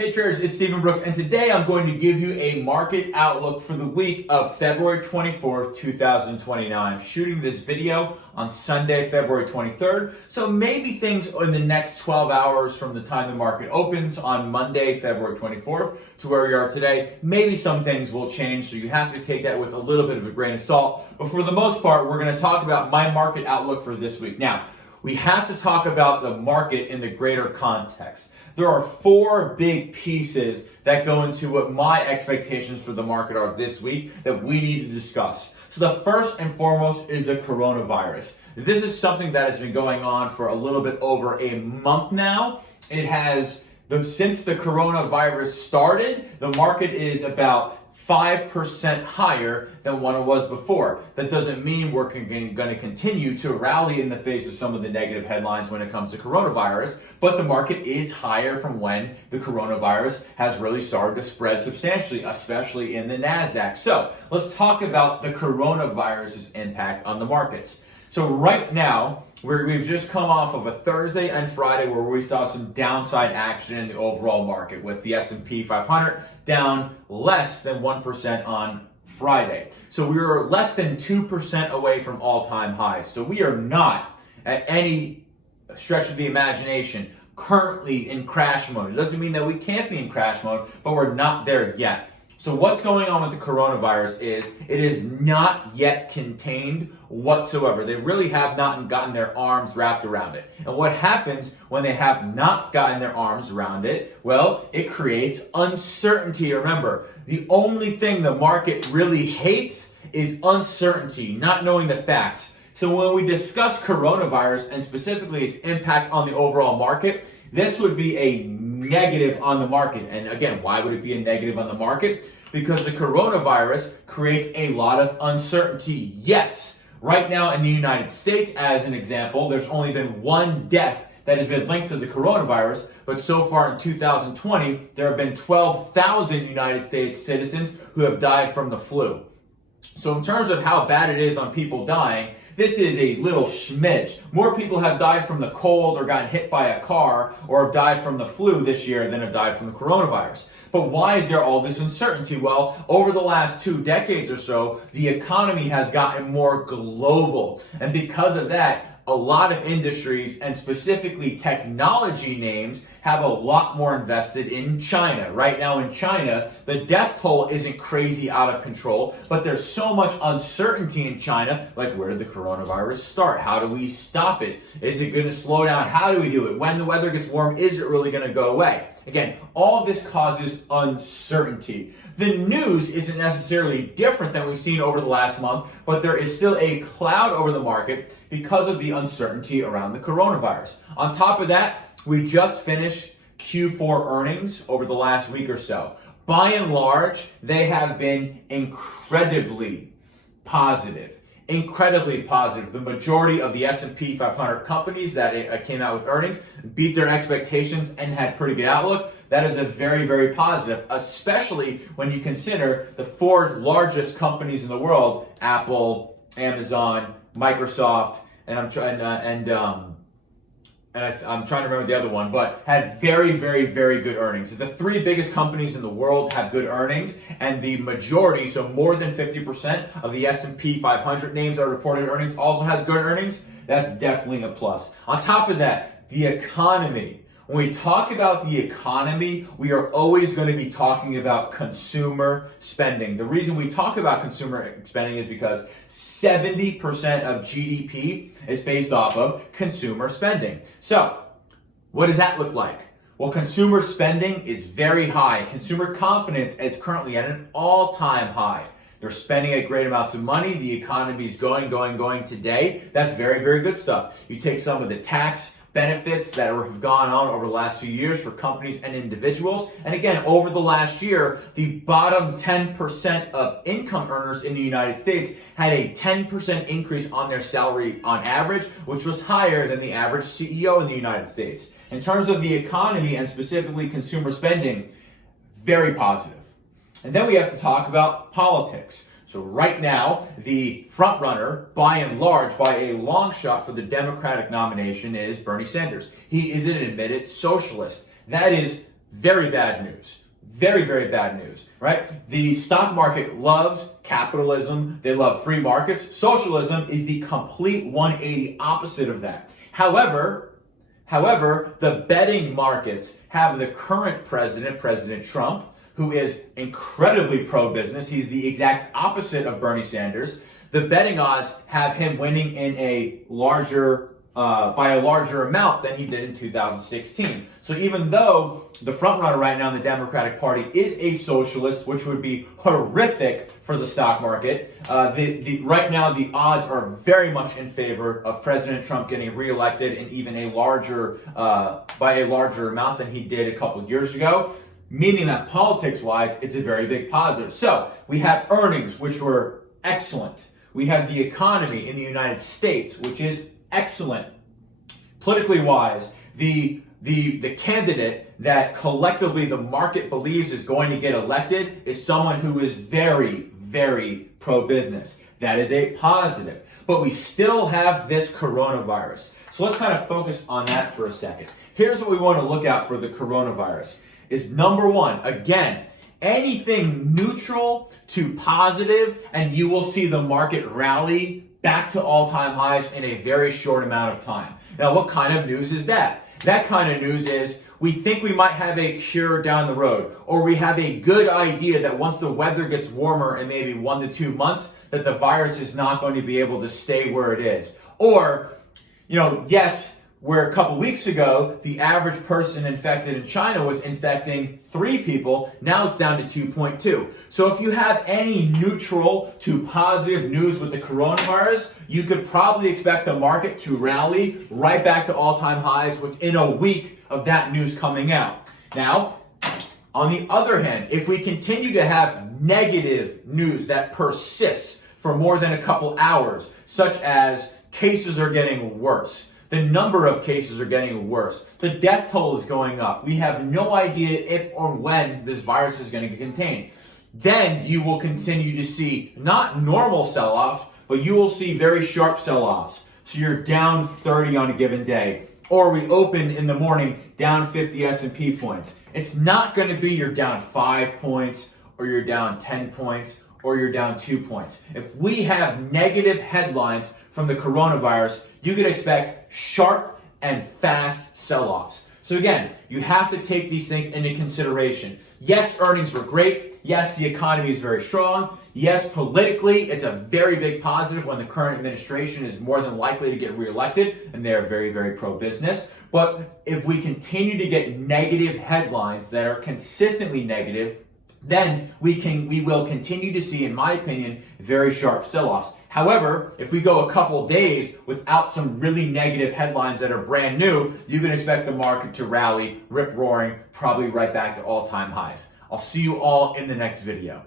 Hey traders, it's Stephen Brooks, and today I'm going to give you a market outlook for the week of February 24th, 2029. I'm shooting this video on Sunday, February 23rd, so maybe things in the next 12 hours from the time the market opens on Monday, February 24th to where we are today, maybe some things will change, so you have to take that with a little bit of a grain of salt. But for the most part, we're going to talk about my market outlook for this week. Now, we have to talk about the market in the greater context. There are four big pieces that go into what my expectations for the market are this week that we need to discuss. So the first and foremost is the coronavirus. This is something that has been going on for a little bit over a month now. Since the coronavirus started, the market is about 5% higher than what it was before. That doesn't mean we're going to continue to rally in the face of some of the negative headlines when it comes to coronavirus, but the market is higher from when the coronavirus has really started to spread substantially, especially in the NASDAQ. So let's talk about the coronavirus's impact on the markets. So right now, we've just come off of a Thursday and Friday where we saw some downside action in the overall market with the S&P 500 down less than 1% on Friday. So we were less than 2% away from all-time highs. So we are not at any stretch of the imagination currently in crash mode. It doesn't mean that we can't be in crash mode, but we're not there yet. So what's going on with the coronavirus is it is not yet contained whatsoever. They really have not gotten their arms wrapped around it. And what happens when they have not gotten their arms around it? Well, it creates uncertainty. Remember, the only thing the market really hates is uncertainty, not knowing the facts. So when we discuss coronavirus and specifically its impact on the overall market, this would be a negative on the market. And again, why would it be a negative on the market? Because the coronavirus creates a lot of uncertainty. Yes, right now in the United States, as an example, there's only been one death that has been linked to the coronavirus, but so far in 2020, there have been 12,000 United States citizens who have died from the flu. So in terms of how bad it is on people dying, this is a little schmidge. More people have died from the cold or gotten hit by a car or have died from the flu this year than have died from the coronavirus. But why is there all this uncertainty? Well, over the last 2 decades or so, the economy has gotten more global. And because of that, a lot of industries and specifically technology names have a lot more invested in China. Right now in China, the death toll isn't crazy out of control, but there's so much uncertainty in China, like where did the coronavirus start? How do we stop it? Is it going to slow down? How do we do it? When the weather gets warm, is it really going to go away? Again, all this causes uncertainty. The news isn't necessarily different than we've seen over the last month, but there is still a cloud over the market because of the uncertainty around the coronavirus. On top of that, we just finished Q4 earnings over the last week or so. By and large, they have been incredibly positive. Incredibly positive. The majority of the S&P 500 companies that came out with earnings beat their expectations and had pretty good outlook. That is a very, very positive, especially when you consider the 4 largest companies in the world: Apple, Amazon, Microsoft, and I'm trying to remember the other one, but had very, very, very good earnings. The 3 biggest companies in the world have good earnings, and the majority, so more than 50% of the S&P 500 names that reported earnings also has good earnings. That's definitely a plus. On top of that, the economy. When we talk about the economy, we are always going to be talking about consumer spending. The reason we talk about consumer spending is because 70% of GDP is based off of consumer spending. So, what does that look like? Well, consumer spending is very high. Consumer confidence is currently at an all-time high. They're spending at great amounts of money. The economy is going today. That's very, very good stuff. You take some of the tax benefits that have gone on over the last few years for companies and individuals. And again, over the last year, the bottom 10% of income earners in the United States had a 10% increase on their salary on average, which was higher than the average CEO in the United States. In terms of the economy and specifically consumer spending, very positive. And then we have to talk about politics. So right now, the front runner, by and large, by a long shot for the Democratic nomination is Bernie Sanders. He is an admitted socialist. That is Very bad news. Very, very bad news, right? The stock market loves capitalism. They love free markets. Socialism is the complete 180 opposite of that. However, the betting markets have the current president, President Trump, who is incredibly pro-business. He's the exact opposite of Bernie Sanders. The betting odds have him winning in a larger by a larger amount than he did in 2016. So even though the frontrunner right now in the Democratic Party is a socialist, which would be horrific for the stock market, right now the odds are very much in favor of President Trump getting reelected and even a larger by a larger amount than he did a couple years ago. Meaning that politics-wise, it's a very big positive. So we have earnings, which were excellent. We have the economy in the United States, which is excellent. Politically wise, the candidate that collectively the market believes is going to get elected is someone who is very, very pro-business. That is a positive. But we still have this coronavirus. So let's kind of focus on that for a second. Here's what we want to look at for the coronavirus. Is number one, again, anything neutral to positive, and you will see the market rally back to all-time highs in a very short amount of time. Now, what kind of news is that? That kind of news is we think we might have a cure down the road, or we have a good idea that once the weather gets warmer in maybe 1 to 2 months, that the virus is not going to be able to stay where it is. Or, yes, where a couple weeks ago, the average person infected in China was infecting 3 people, now it's down to 2.2. So if you have any neutral to positive news with the coronavirus, you could probably expect the market to rally right back to all-time highs within a week of that news coming out. Now, on the other hand, if we continue to have negative news that persists for more than a couple hours, such as cases are getting worse, the number of cases are getting worse. The death toll is going up. We have no idea if or when this virus is going to get contained. Then you will continue to see not normal sell-offs, but you will see very sharp sell-offs. So you're down 30 on a given day. Or we open in the morning down 50 S&P points. It's not going to be you're down 5 points, or you're down 10 points, or you're down 2 points. If we have negative headlines from the coronavirus, you could expect sharp and fast sell-offs. So again, you have to take these things into consideration. Yes, earnings were great. Yes, the economy is very strong. Yes, politically, it's a very big positive when the current administration is more than likely to get reelected, and they're very, very pro-business. But if we continue to get negative headlines that are consistently negative, then we will continue to see, in my opinion, very sharp sell-offs. However, if we go a couple days without some really negative headlines that are brand new, you can expect the market to rally, rip-roaring, probably right back to all-time highs. I'll see you all in the next video.